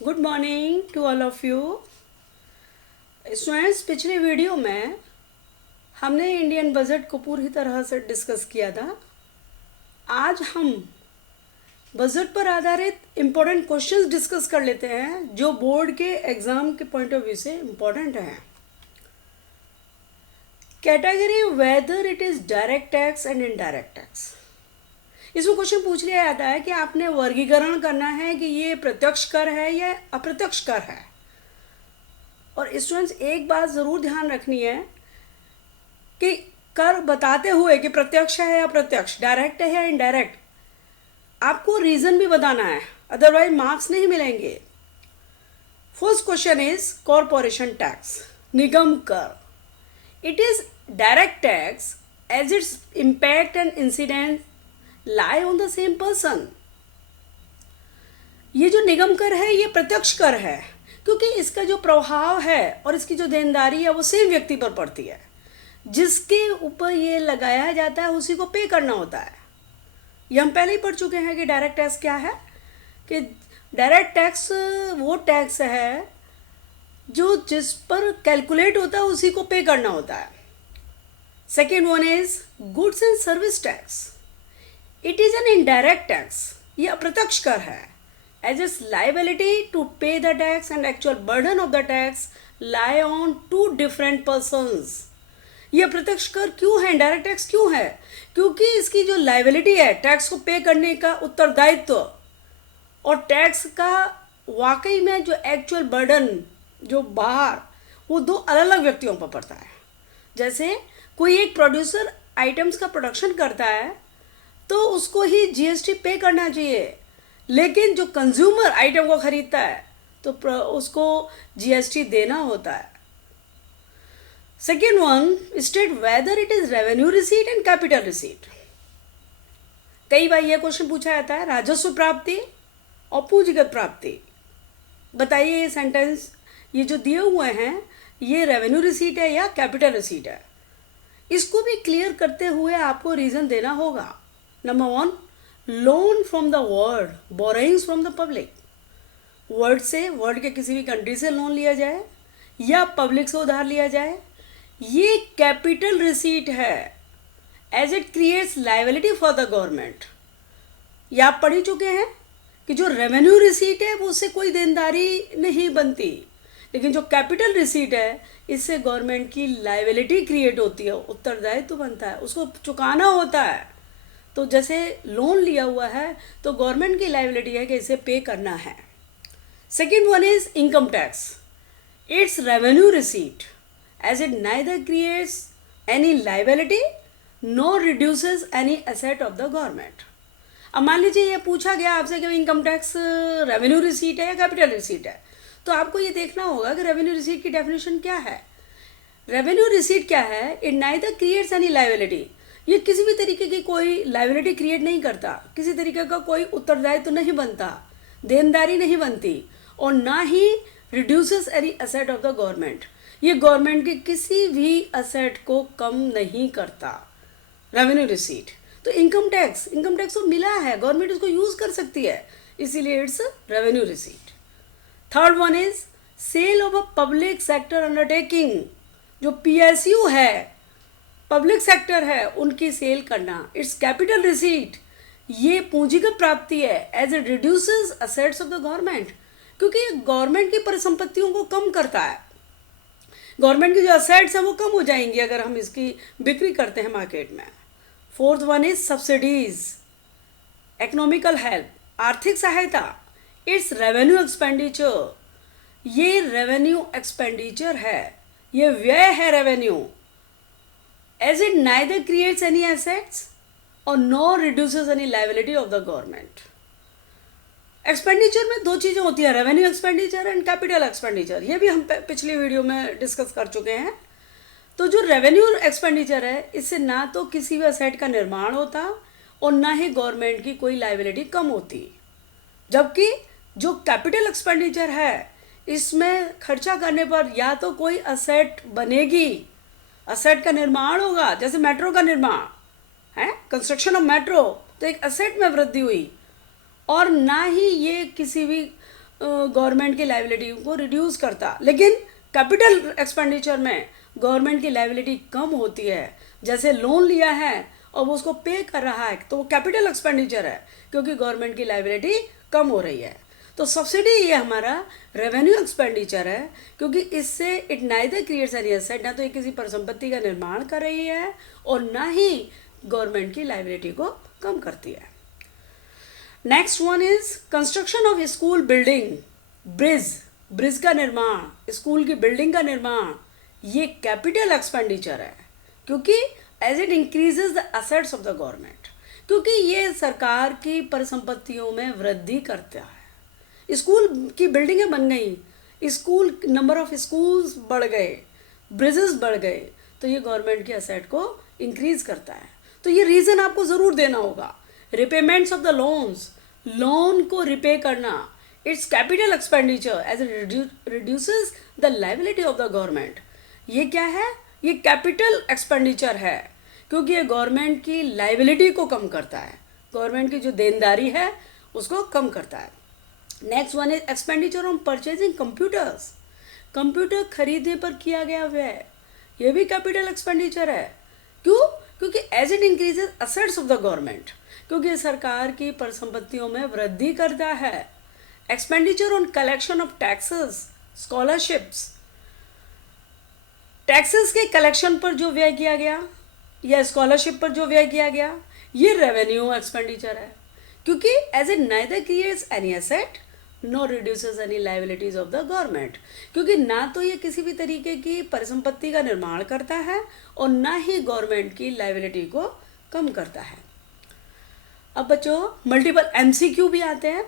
Good morning to all of you students. पिछले video में हमने इंडियन बजट को पूरी तरह से डिस्कस किया था। आज हम बजट पर आधारित इम्पोर्टेंट क्वेश्चंस डिस्कस कर लेते हैं जो बोर्ड के एग्जाम के पॉइंट ऑफ व्यू से इम्पोर्टेंट हैं। Category whether it is direct tax and indirect tax. इसमें क्वेश्चन पूछ लिया जाता है कि आपने वर्गीकरण करना है कि ये प्रत्यक्ष कर है या अप्रत्यक्ष कर है। और स्टूडेंट्स एक बात ज़रूर ध्यान रखनी है कि कर बताते हुए कि प्रत्यक्ष है या अप्रत्यक्ष, डायरेक्ट है या इनडायरेक्ट, आपको रीज़न भी बताना है, अदरवाइज मार्क्स नहीं मिलेंगे। First question is corporation tax, निगम कर। It is direct tax as its impact and incident lie on the same person। ये जो निगम कर है ये प्रत्यक्ष कर है क्योंकि इसका जो प्रभाव है और इसकी जो देनदारी है वो सेम व्यक्ति पर पड़ती है। जिसके ऊपर ये लगाया जाता है उसी को पे करना होता है। ये हम पहले ही पढ़ चुके हैं कि डायरेक्ट टैक्स क्या है, कि डायरेक्ट टैक्स वो टैक्स है जो जिस पर कैलकुलेट होता है उसी को पे करना होता है। Second one is goods and service tax. It is an indirect tax, ये अप्रत्यक्ष कर है। As its liability to pay the tax and actual burden of the tax lie on to different persons. ये अप्रत्यक्ष कर क्यों है, इनडायरेक्ट टैक्स क्यों है? क्योंकि इसकी जो लाइबिलिटी है, टैक्स को पे करने का उत्तरदायित्व, और टैक्स का वाकई में जो एक्चुअल बर्डन जो बाहर, वो दो अलग अलग व्यक्तियों पर पड़ता है। जैसे कोई एक प्रोड्यूसर आइटम्स का प्रोडक्शन करता है तो उसको ही जीएसटी पे करना चाहिए, लेकिन जो कंज्यूमर आइटम को खरीदता है तो उसको जीएसटी देना होता है। Second one, state whether it is revenue receipt and capital receipt. कई बार यह क्वेश्चन पूछा जाता है, राजस्व प्राप्ति और पूंजीगत प्राप्ति, बताइए ये सेंटेंस, ये जो दिए हुए हैं ये रेवेन्यू रिसीट है या कैपिटल रिसीट है। इसको भी क्लियर करते हुए आपको रीजन देना होगा। Number one, loan from the world, borrowings from the public. World से, वर्ल्ड के किसी भी कंट्री से लोन लिया जाए या पब्लिक से उधार लिया जाए, ये कैपिटल रिसीट है as it creates liability for the government. ये आप पढ़ ही चुके हैं कि जो रेवेन्यू रिसीट है वो उससे कोई देनदारी नहीं बनती, लेकिन जो कैपिटल रिसीट है इससे गवर्नमेंट की लाइबिलिटी क्रिएट होती है, उत्तरदायित्व तो बनता है, उसको चुकाना होता है। तो जैसे लोन लिया हुआ है तो गवर्नमेंट की लाइबिलिटी है कि इसे पे करना है। Second one is income tax. Its revenue receipt as it neither creates any liability nor reduces any asset of the government. अब मान लीजिए ये पूछा गया आपसे कि इनकम टैक्स रेवेन्यू रिसीट है या कैपिटल रिसीट है, तो आपको ये देखना होगा कि रेवेन्यू रिसीट की डेफिनेशन क्या है। रेवेन्यू रिसीट क्या है? It neither creates any liability, ये किसी भी तरीके की कोई लाइबिलिटी क्रिएट नहीं करता, किसी तरीके का कोई उत्तरदायित्व तो नहीं बनता, देनदारी नहीं बनती, और ना ही reduces any asset of the government, ये गवर्नमेंट के किसी भी एसेट को कम नहीं करता रेवेन्यू रिसीट। तो इनकम टैक्स तो मिला है, गवर्नमेंट उसको यूज कर सकती है, इसीलिए its revenue receipt. Third one is sale of a public sector undertaking. जो पीएसयू है, पब्लिक सेक्टर है, उनकी सेल करना, इट्स कैपिटल रिसीट, ये पूंजीगत प्राप्ति है as it reduces assets of the government, क्योंकि गवर्नमेंट की परिसंपत्तियों को कम करता है। गवर्नमेंट की जो असेट्स हैं वो कम हो जाएंगी अगर हम इसकी बिक्री करते हैं मार्केट में। Fourth one is subsidies, economical help, आर्थिक सहायता, इट्स रेवेन्यू एक्सपेंडिचर, ये रेवेन्यू एक्सपेंडिचर है, ये व्यय है revenue, as it neither creates any assets or nor reduces any liability of the government। Expenditure में दो चीज़ें होती है, revenue expenditure and capital expenditure, ये भी हम पिछली वीडियो में डिस्कस कर चुके हैं। तो जो रेवेन्यू एक्सपेंडिचर है इससे ना तो किसी भी असेट का निर्माण होता और ना ही गवर्नमेंट की कोई लाइबिलिटी कम होती, जबकि जो कैपिटल एक्सपेंडिचर है इसमें खर्चा करने पर या तो कोई असेट बनेगी, असेट का निर्माण होगा, जैसे मेट्रो का निर्माण है, कंस्ट्रक्शन ऑफ मेट्रो, तो एक असेट में वृद्धि हुई, और ना ही ये किसी भी गवर्नमेंट की लाइबिलिटी को रिड्यूस करता, लेकिन कैपिटल एक्सपेंडिचर में गवर्नमेंट की लाइबिलिटी कम होती है। जैसे लोन लिया है और वो उसको पे कर रहा है तो वो कैपिटल एक्सपेंडिचर है, क्योंकि गवर्नमेंट की लाइबिलिटी कम हो रही है। तो सब्सिडी ये हमारा रेवेन्यू एक्सपेंडिचर है, क्योंकि इससे it neither creates any asset, ना तो ये किसी परिसंपत्ति का निर्माण कर रही है और ना ही गवर्नमेंट की लाइबिलिटी को कम करती है। Next one is construction of school building, bridge का निर्माण, स्कूल की बिल्डिंग का निर्माण, ये कैपिटल एक्सपेंडिचर है, क्योंकि as it increases the assets of the government, क्योंकि ये सरकार की परिसंपत्तियों में वृद्धि करता है। स्कूल की बिल्डिंगें बन गई, स्कूल नंबर ऑफ स्कूल्स बढ़ गए, ब्रिजेस बढ़ गए, तो ये गवर्नमेंट की असेट को इंक्रीज करता है। तो ये रीज़न आपको ज़रूर देना होगा। Repayments of the loans, loan को रिपे करना, its capital expenditure as it reduces the liability of the government. ये क्या है? ये कैपिटल एक्सपेंडिचर है, क्योंकि ये गवर्नमेंट की लाइबिलिटी को कम करता है, गवर्नमेंट की जो देनदारी है उसको कम करता है। Next one is expenditure on purchasing computers, computer खरीदने पर किया गया व्यय, ये भी कैपिटल एक्सपेंडिचर है। क्यों? क्योंकि as it increases assets of the government, क्योंकि ये सरकार की परिसंपत्तियों में वृद्धि करता है। Expenditure on collection of taxes, scholarships, taxes के कलेक्शन पर जो व्यय किया गया या स्कॉलरशिप पर जो व्यय किया गया, ये रेवेन्यू एक्सपेंडिचर है, क्योंकि as it neither creates any asset no reduces any liabilities of the government, क्योंकि ना तो ये किसी भी तरीके की परिसंपत्ति का निर्माण करता है और ना ही गवर्नमेंट की लाइबिलिटी को कम करता है। अब बच्चों मल्टीपल एमसीक्यू भी आते हैं,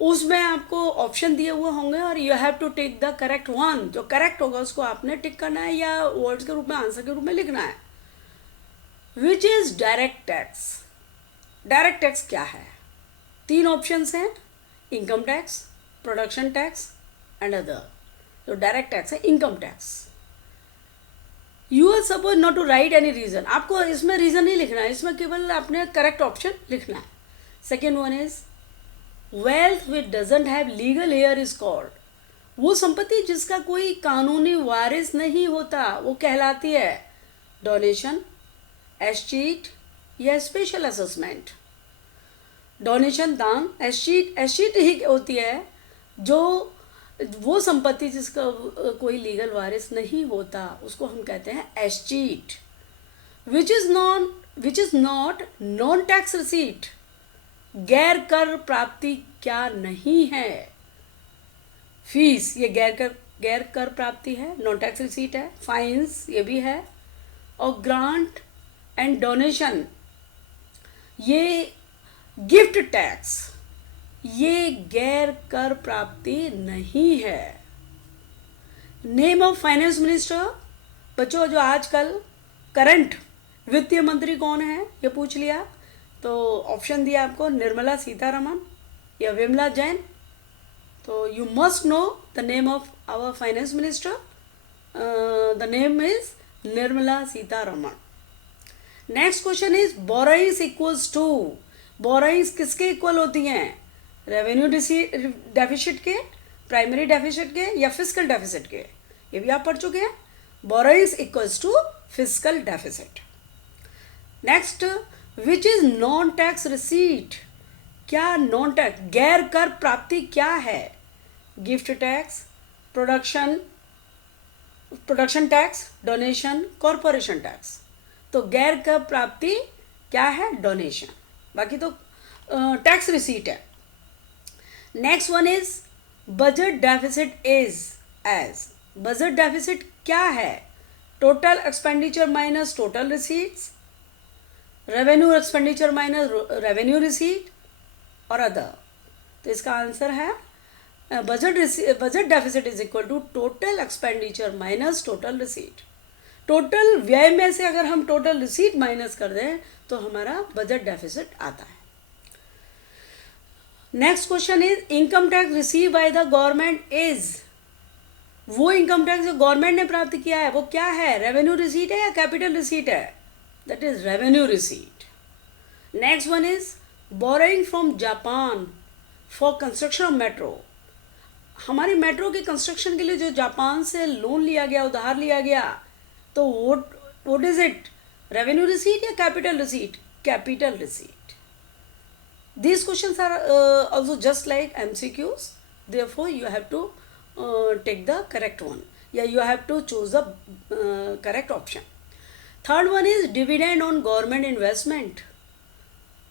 उसमें आपको ऑप्शन दिए हुए होंगे और you have to take the correct one, जो करेक्ट होगा उसको आपने टिक करना है या वर्ड्स के रूप में आंसर के रूप में लिखना है। Which is direct tax? Direct tax क्या है? 3 ऑप्शंस हैं, income tax, production tax and other. तो डायरेक्ट टैक्स है income tax. You are suppose not to write any reason, आपको इसमें रीजन नहीं लिखना है, इसमें केवल आपने करेक्ट ऑप्शन लिखना है। Second one is wealth which doesn't have legal here is called, वो संपत्ति जिसका कोई कानूनी वारिस नहीं होता वो कहलाती है डोनेशन, एस्टीट या स्पेशल असेसमेंट। डोनेशन दान, एस्टीट ही होती है जो वो संपत्ति जिसका कोई लीगल वारिस नहीं होता उसको हम कहते हैं escheat. Which is not non tax receipt, गैर कर प्राप्ति क्या नहीं है? फीस ये गैर कर प्राप्ति है, नॉन टैक्स रिसीट है। फाइन्स ये भी है, और ग्रांट एंड डोनेशन ये गिफ्ट टैक्स, ये गैर कर प्राप्ति नहीं है। नेम ऑफ फाइनेंस मिनिस्टर, बच्चों जो आजकल करंट वित्तीय मंत्री कौन है ये पूछ लिया तो ऑप्शन दिया आपको निर्मला सीतारमण या विमला जैन। तो you must know the name of our finance minister, the name is Nirmala Sitharaman. Next question is borrowings equals to, borrowings किसके इक्वल होती हैं? रेवेन्यू डेफिसिट के, प्राइमरी डेफिसिट के या फिस्कल डेफिसिट के? ये भी आप पढ़ चुके हैं। Borrowings equals to fiscal deficit. Next, which is non tax receipt, क्या नॉन टैक्स गैर कर प्राप्ति क्या है? Gift tax, production tax, donation, corporation tax. तो गैर कर प्राप्ति क्या है? डोनेशन, बाकी तो टैक्स रिसीट है। Next one is budget deficit is as, budget deficit क्या है? Total expenditure minus total receipts, revenue expenditure minus revenue receipt और अदर। तो इसका आंसर है budget deficit is equal to total expenditure minus total receipt. Total व्यय में से अगर हम टोटल रिसीट माइनस कर दें तो हमारा बजट डेफिसिट आता है। Next question is income tax receive by the government is, वो इनकम टैक्स जो गवर्नमेंट ने प्राप्त किया है वो क्या है? रेवेन्यू रिसीट है या कैपिटल रिसीट है? That is revenue receipt. Next one is borrowing from Japan for construction of metro, हमारी मेट्रो के कंस्ट्रक्शन के लिए जो जापान से लोन लिया गया, उधार लिया गया, तो what is it, revenue receipt या capital receipt? Capital receipt. These questions are also just like MCQs. Therefore, you have to take the correct one. Yeah, you have to choose the correct option. Third one is dividend on government investment.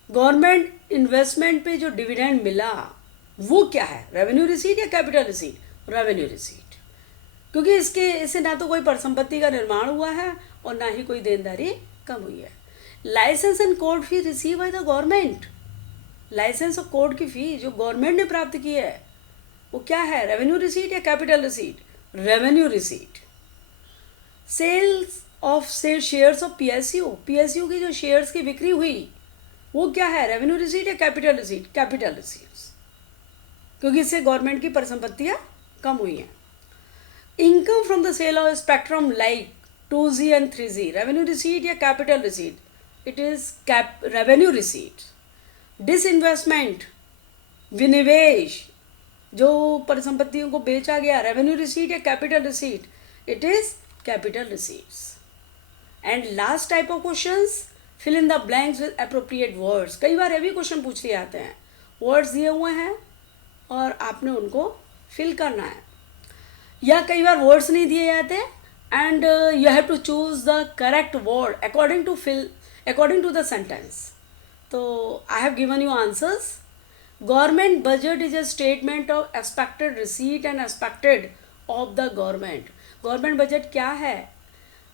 Government investment पे जो dividend मिला वो क्या है, revenue receipt या capital receipt? Revenue receipt, क्योंकि इससे ना तो कोई परिसंपत्ति का निर्माण हुआ है और ना ही कोई देनदारी कम हुई है. License and court fee receive by the government. License और कोर्ट की फी जो गवर्नमेंट ने प्राप्त की है वो क्या है, रेवेन्यू रिसीट या capital receipt? Revenue receipt. Sales of shares of PSU, PSU की जो शेयर्स की बिक्री हुई वो क्या है, रेवेन्यू रिसीट या कैपिटल रिसीट? कैपिटल रिसीट्स, क्योंकि इससे गवर्नमेंट की परिसंपत्तियां कम हुई हैं. Income from the sale of spectrum like 2G and 3G, revenue receipt या capital receipt? It is revenue receipt. Disinvestment, विनिवेश, जो परिसंपत्तियों को बेचा गया, रेवेन्यू रिसीट या capital receipt? It is capital receipts. And last type of questions, fill in the blanks with appropriate words. कई बार ये भी क्वेश्चन पूछ लिए जाते हैं, वर्ड्स दिए हुए हैं और आपने उनको फिल करना है, या कई बार वर्ड्स नहीं दिए जाते and you have to choose the correct word according to the sentence. तो I have given you answers. Government budget is a statement of expected receipt and expected of the government. Government budget क्या है,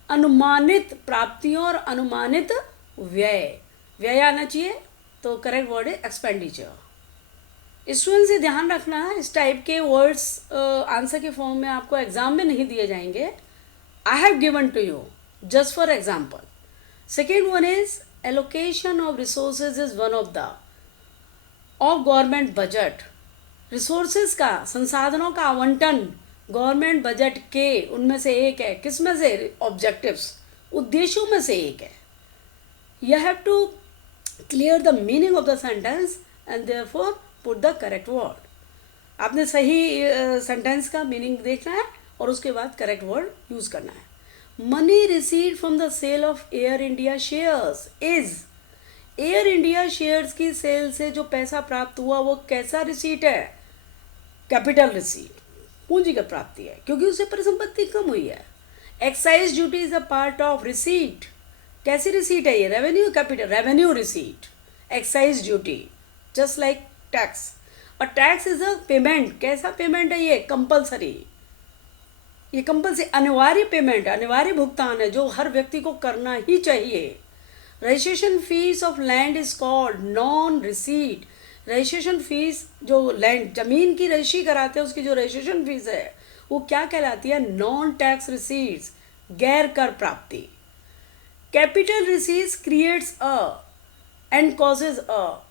अनुमानित प्राप्तियों और अनुमानित व्यय. व्यय आना चाहिए, तो करेक्ट वर्ड है एक्सपेंडिचर. स्टूडेंट से ध्यान रखना, इस टाइप के वर्ड्स आंसर के फॉर्म में आपको एग्जाम में नहीं दिए जाएंगे. I have given to you just for example. Second one is allocation of resources is one of government budget. Resources का, संसाधनों का आवंटन गवर्नमेंट बजट के उनमें से एक है. किस में से? ऑब्जेक्टिव्स, उद्देश्यों में से एक है. You have to clear the meaning of the sentence and therefore put the correct word. आपने सही सेंटेंस का मीनिंग देखना है और उसके बाद करेक्ट वर्ड यूज करना है. Money received from the sale of Air India shares is, Air India shares की सेल से जो पैसा प्राप्त हुआ वो कैसा रिसीट है? कैपिटल रिसीट, पूंजीगत प्राप्ति है, क्योंकि उससे परिसंपत्ति कम हुई है. Excise duty is a part of receipt. कैसी रिसीट है ये? Revenue capital? Revenue receipt. Excise duty just like tax. और टैक्स इज अ पेमेंट. कैसा पेमेंट है ये? कंपलसरी. ये कंपलसरी अनिवार्य पेमेंट, अनिवार्य भुगतान है जो हर व्यक्ति को करना ही चाहिए. Registration fees of land is called non receipt. Registration fees, जो लैंड जमीन की रजिस्ट्री कराते हैं उसकी जो रजिस्ट्रेशन फीस है वो क्या कहलाती है? नॉन टैक्स रिसीट्स, गैर कर प्राप्ति. Capital receipts creates a and causes a.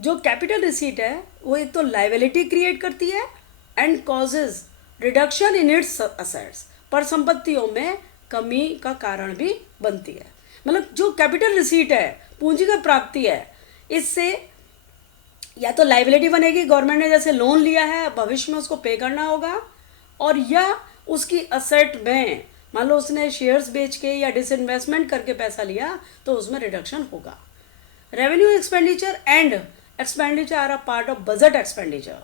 जो कैपिटल रिसीट है वो एक तो लाइबिलिटी क्रिएट करती है and causes reduction in its assets, पर संपत्तियों में कमी का कारण भी बनती है. मतलब जो कैपिटल रिसीट है, पूंजीगत प्राप्ति है, इससे या तो लाइबिलिटी बनेगी, गवर्नमेंट ने जैसे लोन लिया है भविष्य में उसको पे करना होगा, और या उसकी असेट में मान लो उसने शेयर्स बेच के या डिसइन्वेस्टमेंट करके पैसा लिया तो उसमें रिडक्शन होगा. Revenue expenditure and expenditure are a part of budget expenditure.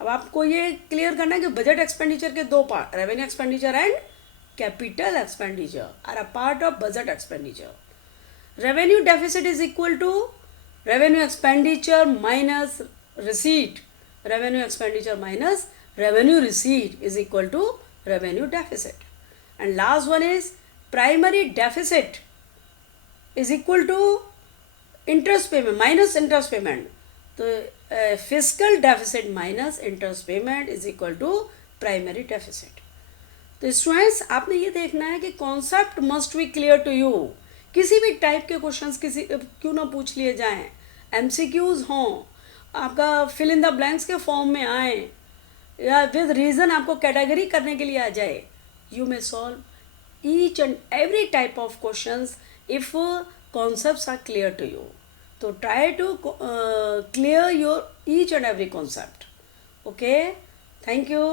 अब आपको ये क्लियर करना है कि बजट एक्सपेंडिचर के दो part, revenue expenditure and capital expenditure are a part of budget expenditure. Revenue deficit is equal to revenue expenditure minus receipt. Revenue expenditure minus revenue receipt is equal to revenue deficit. And last one is primary deficit is equal to interest payment minus interest payment. तो fiscal deficit minus interest payment is equal to primary deficit. तो students आपने ये देखना है कि concept must be clear to you. किसी भी type के क्वेश्चंस क्यों ना पूछ लिए जाएं, एमसीक्यूज हों, आपका फिल इन द ब्लैंक्स के फॉर्म में आए, या विद रीज़न आपको कैटेगरी करने के लिए आ जाए, you may solve each and every type of questions if concepts are clear to you. तो try to clear your each and every concept. Okay, thank you.